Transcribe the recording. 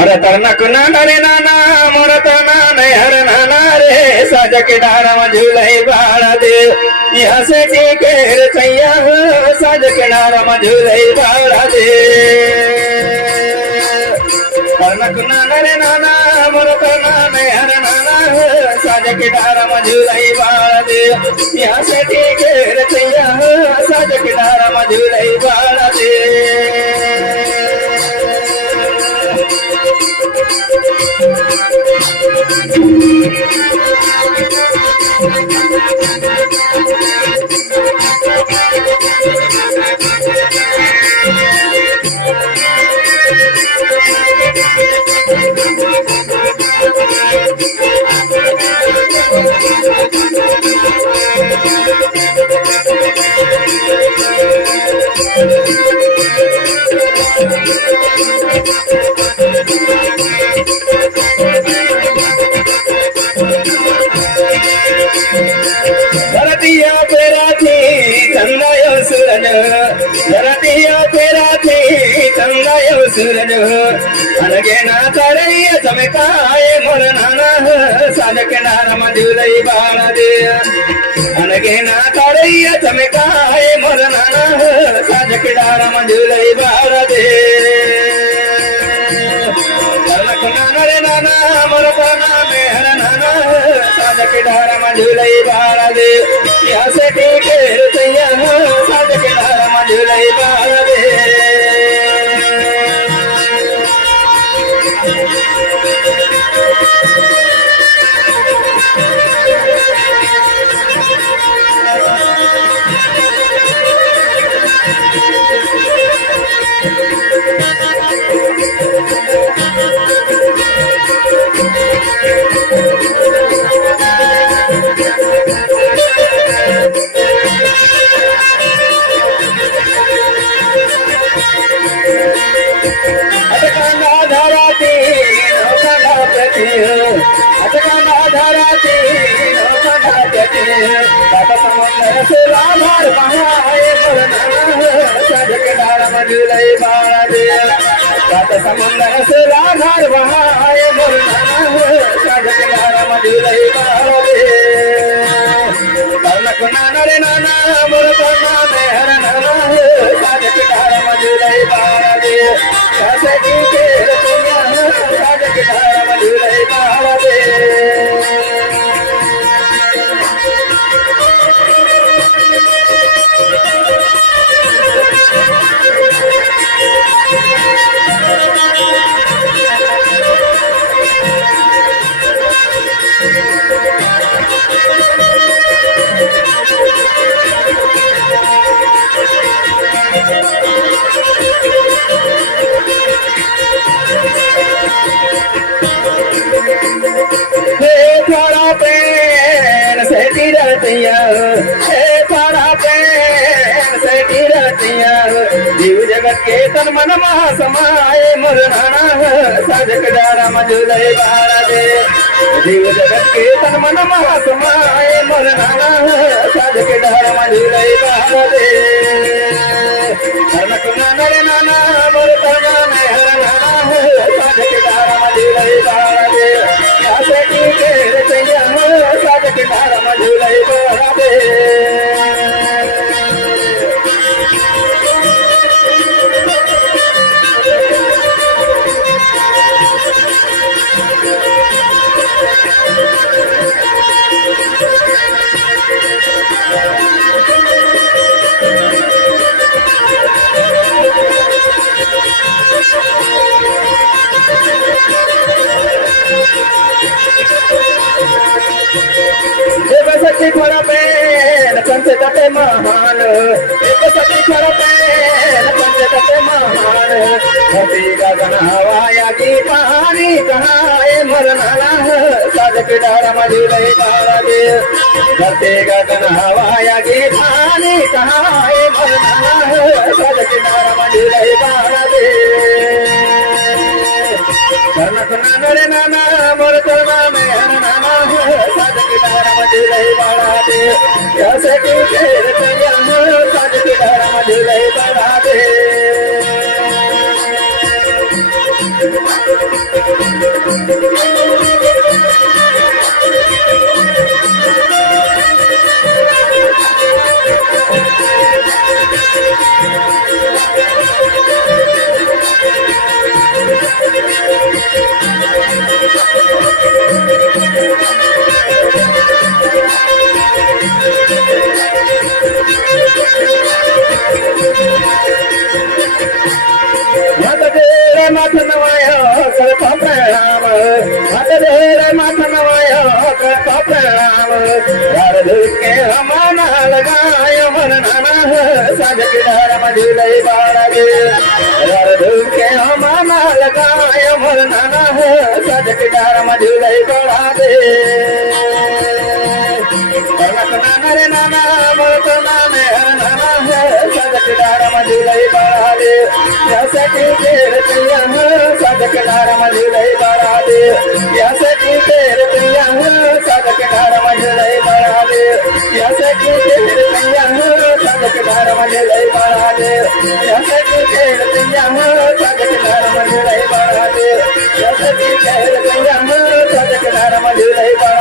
अरे तरनक नाना रे नाना मोरत नाना हर नाना रे साज के डारा में झूले बाड़ा दे यहाँ से के सैया साज के डारा में झूले बाड़ा दे तरनक नाना रे नाना मोरत नाना हर नाना साज के डारा में झूले बाड़ा दे यहाँ से के सैया साज के डारा में झूले बाड़ा दे धरतिया पेरा थी चंदायो सूरज धरतिया पेरा थी चंदायो सूरज अनगे ना तरैया चमकाए मोर नाना साज के नारा मधुलई बाड़ा दे अनगे ना तरैया चमकाए मोर नाना साज के नारा मधुलई बाड़ा दे नाना रे नाना मोर नाना में हर नाना साज के डारा में झूले बाड़ा दे यहाँ से के सैया साज के डारा में झूले बाड़ा दे समुंदर से लाभार बहाए मोर नाना साज के डारा में झूले बाड़ा दे समुंदर से लाभार बहाए मोर नाना साज के डारा में झूले बाड़ा दे तरनक नाना रे नाना मोर नाना में हर नाना साज के डारा में झूले बाड़ा दे कैसे की के साज के डारा में झूले बाड़ा दे जीव जगत के तन मन महा समाए मोर नाना साज के डारा में झूले बाड़ा दे जीव जगत के तन मन महा समाए मोर नाना साज के डारा में झूले बाड़ा दे तरनक नाना रे नाना मोर नाना में हर नाना साज के डारा में झूले बाड़ा दे कैसे की के सैया साज के डारा में झूले बाड़ा दे सखी थोड़ा पेन पंच तटे महान एक सखी थोड़ा पेन पंच तटे महान धरती गगन हवाया की कहानी कहाए मोर नाना साज के डारा में झूले बाड़ा दे धरती गगन हवाया की कहानी कहाए मोर नाना साज के डारा में झूले बाड़ा दे तरनक नाना रे नाना मोर नाना में हर नाना साज के डारा में झूले बाड़ा दे कैसे की सैया साज के डारा में झूले बाड़ा दे माथ नवाया करता प्रणाम हाथ ढेर माथ नवाया करता प्रणाम यार के हमाना लगाय मन नाना साज के धार मझुलै बाड़ा दे यार के हमाना लगाय मन नाना साज के धार मझुलै बाड़ा दे नाना रे नाना बोलत नाने हर नाना साज के धार मझुलै बाड़ा दे यासाठी तेर पिया साज के धार मझुलै बाड़ा दे यासाठी तेर पिया साज के धार मझुलै बाड़ा दे यासाठी तेर पिया साज के धार मझुलै बाड़ा दे यासाठी तेर पिया साज के धार मझुलै बाड़ा दे यासाठी तेर पिया साज के धार मझुलै बाड़ा